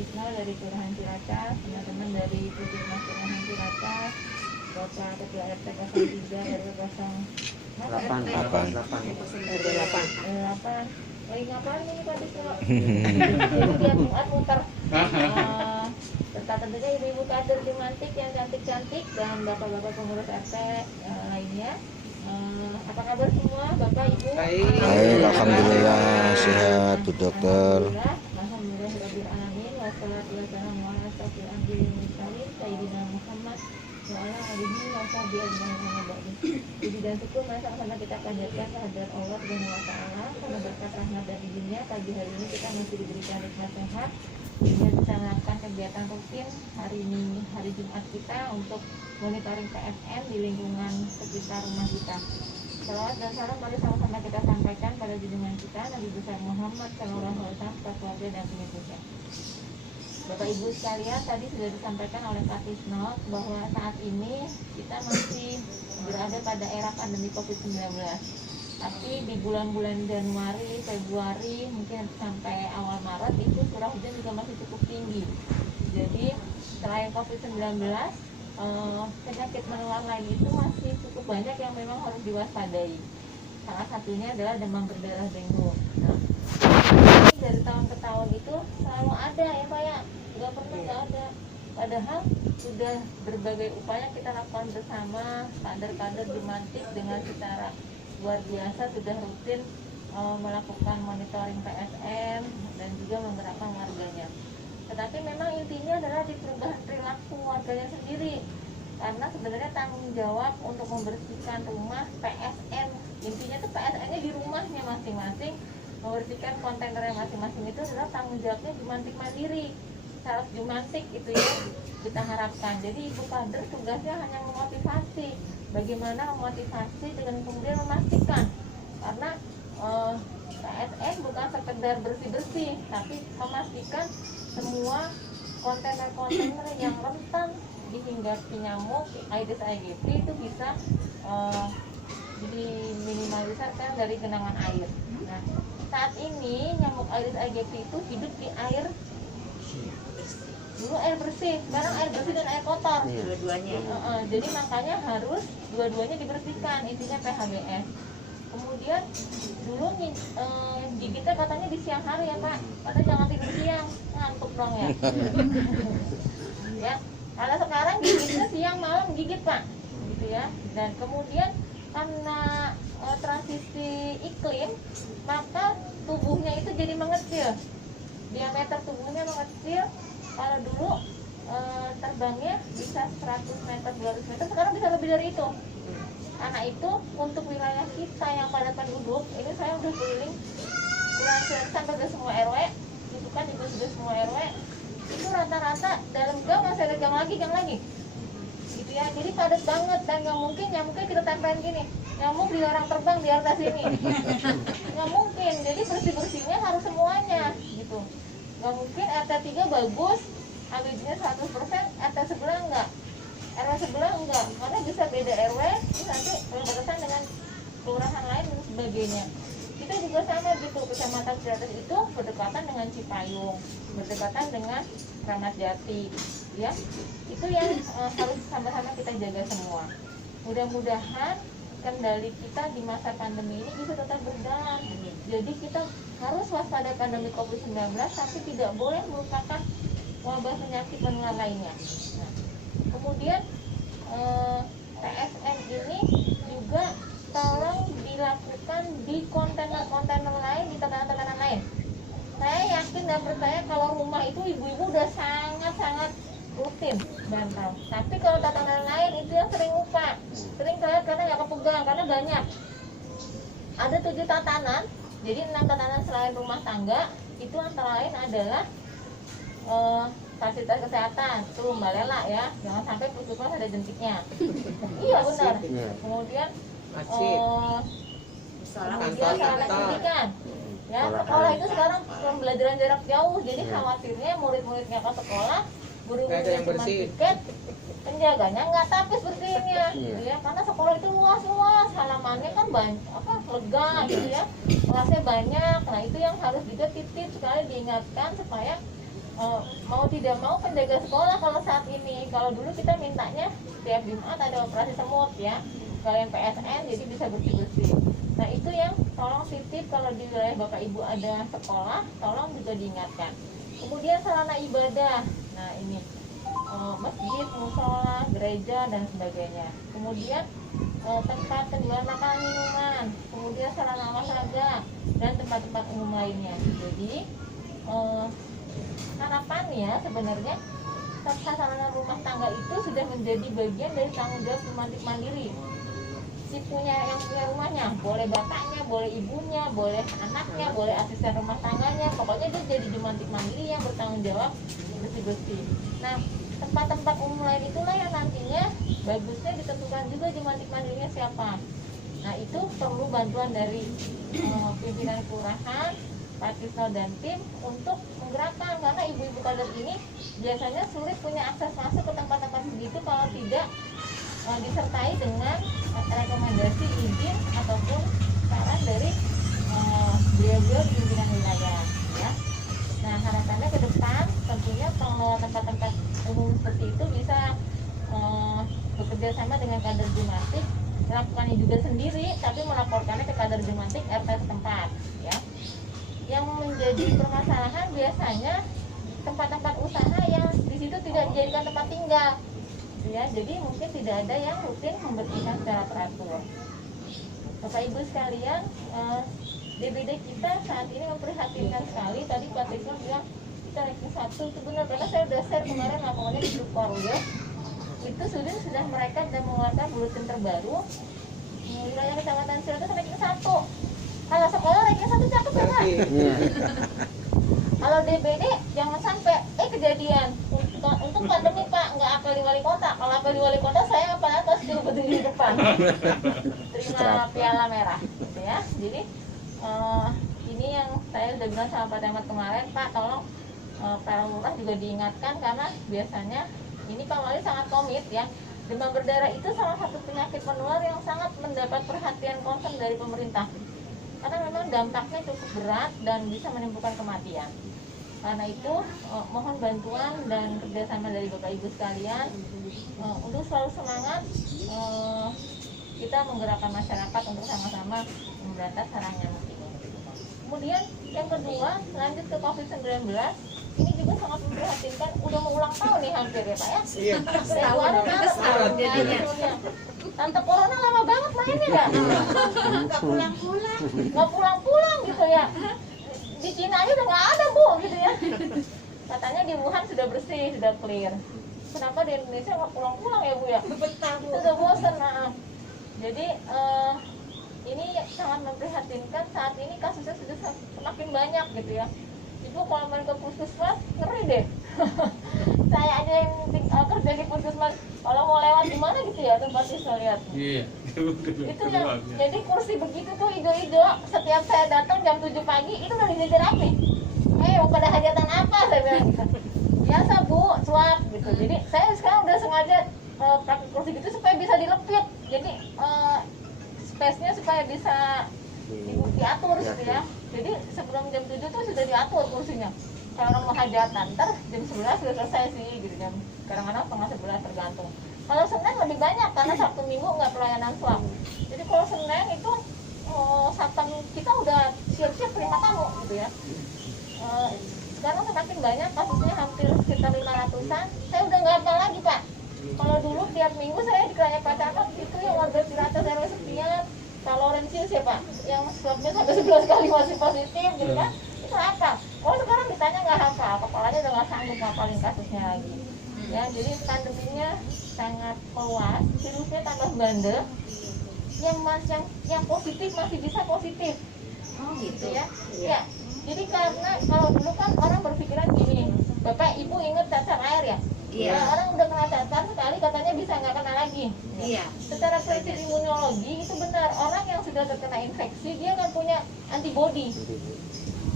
Tisno dari Kelurahan Ciracas, teman-teman dari Puskesmas Kelurahan Ciracas, Bapak Ketua RT 03 RW 08 lagi ngapain ini Pak Tisno? Jadi tiap Jumat muter. Serta tentunya ibu-ibu kader Jumantik yang cantik-cantik dan bapak-bapak pengurus RT lainnya. Apa kabar semua Bapak Ibu? Baik, alhamdulillah sehat Bu Dokter. Alhamdulillah rabbil alamin wassalatu wassalamu ala asyrofil anbiya'i wal mursalin sayyidina Muhammad wa ala alihi wa sahbihi ajmain. Puji dan syukur sama kita panjatkan kehadirat Allah Subhanahu wa taala karena berkat rahmat dan izinnya pagi hari ini kita masih diberikan nikmat sehat. Sehingga bisa melakukan kegiatan rutin hari ini, hari Jumat kita untuk monitoring PSN di lingkungan sekitar rumah kita. Salawat dan salam mari sama-sama kita sampaikan pada junjungan kita Nabi besar Muhammad SAW, keluarga dan pengikutnya. Bapak Ibu sekalian, tadi sudah disampaikan oleh Pak Tisno bahwa saat ini kita masih berada pada era pandemi COVID-19. Tapi di bulan-bulan Januari, Februari, mungkin sampai awal Maret itu curah hujan juga masih cukup tinggi. Jadi selain COVID-19, penyakit menular lain itu masih cukup banyak yang memang harus diwaspadai. Salah satunya adalah demam berdarah dengue. Nah, dari tahun ke tahun itu selalu ada ya Pak ya, nggak pernah nggak ada. Padahal sudah berbagai upaya kita lakukan bersama kader-kader Jumantik dengan secara luar biasa sudah rutin melakukan monitoring PSN dan juga menggerakkan warganya. Tetapi memang intinya adalah di perubahan perilaku warganya sendiri, karena sebenarnya tanggung jawab untuk membersihkan rumah PSN, intinya itu PSN-nya di rumahnya masing-masing, membersihkan kontainernya masing-masing itu adalah tanggung jawabnya Jumantik mandiri, syarat Jumantik itu ya kita harapkan. Jadi ibu kader tugasnya hanya memotivasi, bagaimana memotivasi dengan kemudian memastikan, karena PSN bukan sekedar bersih-bersih, tapi memastikan semua kontainer-kontainer yang rentan dihinggapi nyamuk Aedes aegypti itu bisa diminimalisasikan dari genangan air. Nah, saat ini nyamuk Aedes aegypti itu hidup di air, dulu air bersih, sekarang air bersih dan air kotor dua-duanya. Jadi makanya harus dua-duanya dibersihkan, intinya PHBS. Kemudian dulu gigitnya katanya di siang hari ya Pak, karena jangan tidur siang, ngantuk dong ya. Ya, kalau sekarang gigitnya siang malam gigit Pak, gitu ya. Dan kemudian karena transisi iklim, maka tubuhnya itu jadi mengecil, diameter tubuhnya mengecil. Kalau dulu terbangnya bisa 100 meter, 200 meter, sekarang bisa lebih dari itu. Karena itu untuk wilayah kita yang padat penduduk, ini saya udah keliling sampai ke semua RW, itu kan juga sudah semua RW, itu rata-rata dalam gang masih ada gang lagi, gitu ya. Jadi padat banget dan nggak mungkin nyamuknya kita tempelin gini, nyamuk dilarang terbang di atas ini, nggak mungkin. Jadi bersih-bersihnya harus semuanya, gitu. Nggak mungkin RT 3 bagus, ABG-nya 100%, RT sebelah enggak, RW sebelah enggak, karena bisa beda RW, ini nanti berbatasan dengan kelurahan lain dan sebagainya. Kita juga sama gitu, kecamatan Ciracas itu berdekatan dengan Cipayung, berdekatan dengan Kramat Jati, ya. Itu yang harus sama-sama kita jaga semua. Mudah-mudahan kendali kita di masa pandemi ini bisa tetap berjalan. Jadi kita harus waspada pandemi COVID-19, tapi tidak boleh merupakan wabah penyakit menular lainnya. Nah, kemudian PSN ini juga tolong dilakukan di kontainer-kontainer lain, di tatanan-tatanan lain. Saya yakin dan percaya kalau rumah itu ibu-ibu udah sangat-sangat rutin bantau. Tapi kalau tatanan lain itu yang sering lupa, sering telat karena nggak kepegang, karena banyak. Ada 7 tatanan, jadi 6 tatanan selain rumah tangga itu antara lain adalah fasilitas kesehatan, itu Mbak Lela ya, jangan sampai puskesmas ada jentiknya. Iya benar. Kemudian sarana pendidikan, ya sekolah itu sekarang pembelajaran jarak jauh, jadi khawatirnya murid-muridnya ke sekolah, guru-gurunya cuma tiket, penjaganya nggak tapis bersihinnya, gitu ya, karena sekolah itu luas-luas, halamannya kan banyak, lega gitu ya, kelasnya banyak. Nah itu yang harus juga titip sekali diingatkan supaya mau tidak mau penjaga sekolah kalau saat ini. Kalau dulu kita mintanya setiap Jumat ada operasi semut ya, kalian PSN jadi bisa bersih-bersih. Nah itu yang tolong titip kalau di wilayah Bapak Ibu ada sekolah, tolong juga diingatkan. Kemudian sarana ibadah, nah ini masjid, musola, gereja dan sebagainya. Kemudian tempat penjualan makanan minuman, kemudian sarana olahraga dan tempat-tempat umum lainnya. Jadi harapannya sebenarnya sarana rumah tangga itu sudah menjadi bagian dari tanggung jawab jumantik mandiri. Si yang punya rumahnya, boleh bapaknya, boleh ibunya, boleh anaknya, boleh asisten rumah tangganya, pokoknya dia jadi jumantik mandiri yang bertanggung jawab bersih-bersih. Nah, tempat-tempat umum lain itulah yang nantinya bagusnya ditentukan juga jumantik mandirinya siapa. Nah, itu perlu bantuan dari pimpinan kelurahan, Pak Tisno dan tim untuk menggerakkan, karena ibu-ibu kader ini biasanya sulit punya akses masuk ke tempat-tempat begitu kalau tidak disertai dengan rekomendasi izin ataupun saran dari beliau-beliau di pimpinan wilayah ya. Nah harapannya ke depan tentunya pengelola tempat-tempat umum seperti itu bisa bekerja sama dengan kader Jumantik, melakukannya juga sendiri tapi melaporkannya ke kader Jumantik RT setempat ya. Yang menjadi permasalahan biasanya tempat-tempat usaha yang di situ tidak dijadikan tempat tinggal ya, jadi mungkin tidak ada yang rutin membersihkan secara teratur. Bapak Ibu sekalian, DBD kita saat ini memprihatinkan sekali. Tadi Pak Tisno bilang kita ranking 1 itu benar, karena saya sudah share kemarin laporannya di grup Korwil. Itu sudah mereka sudah mengeluarkan bulletin terbaru. Wilayah Kecamatan Ciletus ranking 1. Kalau sekolah ranking 1 cakep ya Pak? Kalau DBD jangan sampai kejadian. Untuk pandemi Pak, nggak apel di wali kota. Kalau apel di wali kota saya apel atas dulu berdiri di depan. Terima piala merah, gitu ya. Jadi ini yang saya sudah bilang sama Pak Camat kemarin, Pak tolong Pak Lurah juga diingatkan karena biasanya ini Pak Wali sangat komit ya. Demam berdarah itu salah satu penyakit menular yang sangat mendapat perhatian concern dari pemerintah. Karena memang dampaknya cukup berat dan bisa menimbulkan kematian. Karena itu mohon bantuan dan kerjasama dari Bapak Ibu sekalian untuk selalu semangat kita menggerakkan masyarakat untuk sama-sama memberantas sarang nyamuk ini. Kemudian yang kedua lanjut ke COVID-19, ini juga sangat memprihatinkan. Udah mau ulang tahun nih hampir ya Pak ya. Iya. Setahun jadinya. Tante Corona lama banget mainnya ya. Nggak pulang-pulang. Nggak pulang-pulang gitu ya. Di Cina aja udah nggak ada Bu gitu ya. Katanya di Wuhan sudah bersih, sudah clear. Kenapa di Indonesia nggak pulang-pulang ya Bu ya? Sudah bosan. Nah. Jadi ini sangat memprihatinkan. Saat ini kasusnya sudah semakin banyak gitu ya. Ibu kalau main ke puskesmas ngeri deh. Saya aja yang kerja di puskesmas, kalau mau lewat di mana gitu ya tempat saya lihat. Iya. Itu yang jadi kursi begitu tuh hijau-hijau. Setiap saya datang jam 7 pagi itu udah dijajar rapi. Pada hajatan apa saya bilang gitu. Biasa Bu, suap gitu. Jadi saya sekarang udah sengaja pakai kursi gitu supaya bisa dilepit. Jadi space-nya supaya bisa diatur gitu ya. Jadi sebelum jam 7 tuh sudah diatur kursinya. Kalau orang mau hajatan, ntar jam 11 sudah selesai sih gitu, jam kadang-kadang setengah 11 tergantung. Kalau Senin lebih banyak karena Sabtu Minggu nggak pelayanan swab. Jadi kalau Senin itu Sabtu kita udah siap-siap terima tamu gitu ya. Sekarang semakin banyak kasusnya, hampir sekitar 500-an. Saya udah nggak hafal lagi Pak. Kalau dulu tiap minggu saya dikiranya Pak Camat itu yang warga Ciracas RW sekian, Pak Laurentius ya Pak, yang swabnya sampai 11 kali masih positif gitu kan. Itu apa? Oh sekarang ditanya nggak hafal, kepalanya udah nggak sanggup ngapalin kasusnya lagi. Ya, jadi pandeminya sangat meluas, virusnya tambah bandel. Yang positif masih bisa positif. Oh gitu ya. Ya. Jadi karena kalau dulu kan orang berpikiran gini, Bapak Ibu ingat cacar air ya? Iya. Nah, orang udah kena cacar sekali katanya bisa nggak kena lagi. Iya. Secara prinsip imunologi itu benar, orang yang sudah terkena infeksi dia kan punya antibodi.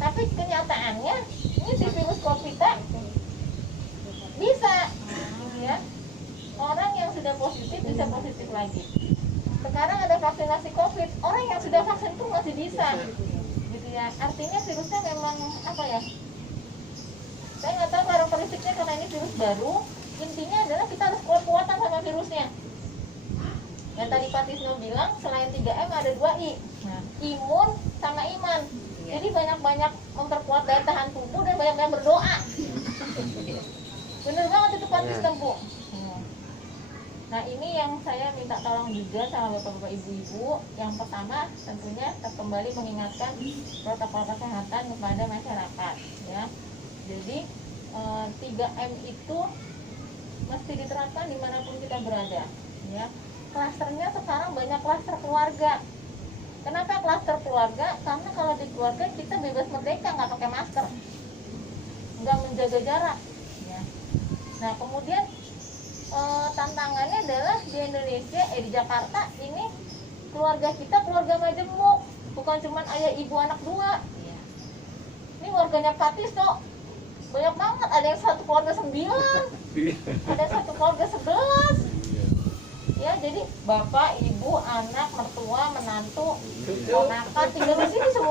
Tapi kenyataannya ini si virus COVID bisa, ya. Orang yang sudah positif bisa positif lagi. Sekarang ada vaksinasi COVID, orang yang sudah vaksin pun masih bisa, gitu ya. Artinya virusnya memang apa ya? Saya nggak tahu virus baru, intinya adalah kita harus kuat-kuatan sama virusnya. Yang tadi Pak Tisno bilang selain 3M ada 2I. Nah, imun sama iman. Jadi banyak-banyak memperkuat daya tahan tubuh dan banyak-banyak berdoa. Bener banget itu Pak Tisno, Bu. Nah, ini yang saya minta tolong juga sama bapak-bapak ibu-ibu. Yang pertama tentunya kembali mengingatkan protokol kesehatan kepada masyarakat, ya. Jadi 3M itu mesti diterapkan dimanapun kita berada, ya. Klasternya sekarang banyak klaster keluarga. Kenapa klaster keluarga? Karena kalau di keluarga kita bebas merdeka, nggak pakai masker, nggak menjaga jarak, ya. Nah, kemudian tantangannya adalah di Indonesia, di Jakarta ini keluarga kita keluarga majemuk, bukan cuma ayah ibu anak 2. Ini warganya Pak Tisno banyak banget, ada yang satu keluarga 9, ada satu keluarga 11. Ya, jadi bapak, ibu, anak, mertua, menantu, ponakan tinggal di sini semua.